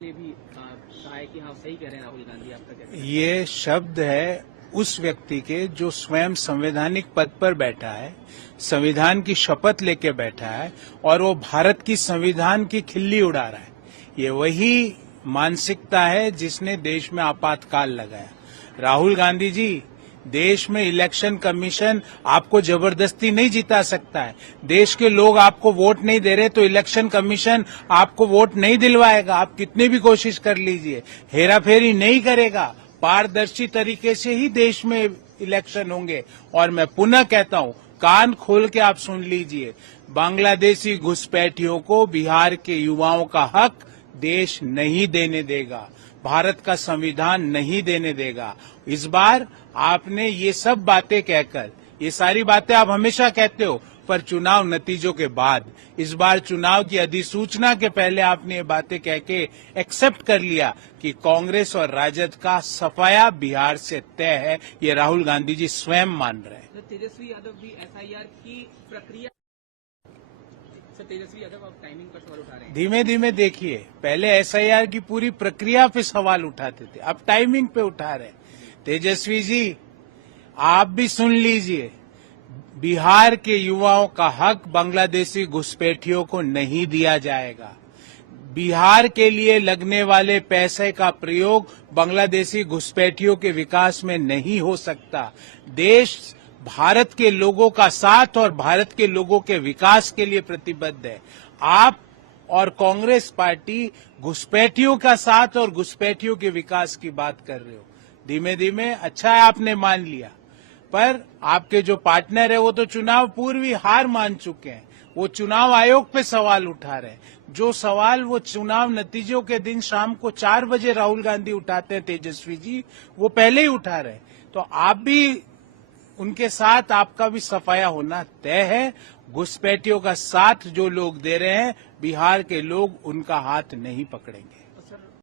ने भी कहा है कि हाँ सही कह रहे हैं राहुल गांधी, आपका कहना है? ये शब्द है उस व्यक्ति के जो स्वयं संवैधानिक पद पर बैठा है, संविधान की शपथ लेके बैठा है और वो भारत की संविधान की खिल्ली उड़ा रहा है। ये वही मानसिकता है जिसने देश में आपातकाल लगाया। राहुल गांधी जी, देश में इलेक्शन कमीशन आपको जबरदस्ती नहीं जिता सकता है। देश के लोग आपको वोट नहीं दे रहे तो इलेक्शन कमीशन आपको वोट नहीं दिलवाएगा। आप कितनी भी कोशिश कर लीजिए, हेराफेरी नहीं करेगा। पारदर्शी तरीके से ही देश में इलेक्शन होंगे। और मैं पुनः कहता हूं, कान खोल के आप सुन लीजिए, बांग्लादेशी घुसपैठियों को बिहार के युवाओं का हक देश नहीं देने देगा, भारत का संविधान नहीं देने देगा। इस बार आपने ये सब बातें कहकर, ये सारी बातें आप हमेशा कहते हो, पर चुनाव नतीजों के बाद, इस बार चुनाव की अधिसूचना के पहले आपने ये बातें कह के एक्सेप्ट कर लिया कि कांग्रेस और राजद का सफाया बिहार से तय है। ये राहुल गांधी जी स्वयं मान रहे हैं। तेजस्वी यादव भी एसआईआर की प्रक्रिया, तेजस्वी यादव आप टाइमिंग पर सवाल उठा रहे हैं। धीमे धीमे देखिए, पहले एसआईआर की पूरी प्रक्रिया पे सवाल उठाते थे, अब टाइमिंग पे उठा रहे हैं। तेजस्वी जी, आप भी सुन लीजिए, बिहार के युवाओं का हक बांग्लादेशी घुसपैठियों को नहीं दिया जाएगा। बिहार के लिए लगने वाले पैसे का प्रयोग बांग्लादेशी घुसपैठियों के विकास में नहीं हो सकता। देश भारत के लोगों का साथ और भारत के लोगों के विकास के लिए प्रतिबद्ध है। आप और कांग्रेस पार्टी घुसपैठियों का साथ और घुसपैठियों के विकास की बात कर रहे हो। धीमे धीमे अच्छा है आपने मान लिया, पर आपके जो पार्टनर है वो तो चुनाव पूर्व ही हार मान चुके हैं। वो चुनाव आयोग पे सवाल उठा रहे हैं। जो सवाल वो चुनाव नतीजों के दिन शाम को 4 बजे राहुल गांधी उठाते हैं, तेजस्वी जी, वो पहले ही उठा रहे हैं। तो आप भी उनके साथ, आपका भी सफाया होना तय है। घुसपैठियों का साथ जो लोग दे रहे हैं, बिहार के लोग उनका हाथ नहीं पकड़ेंगे।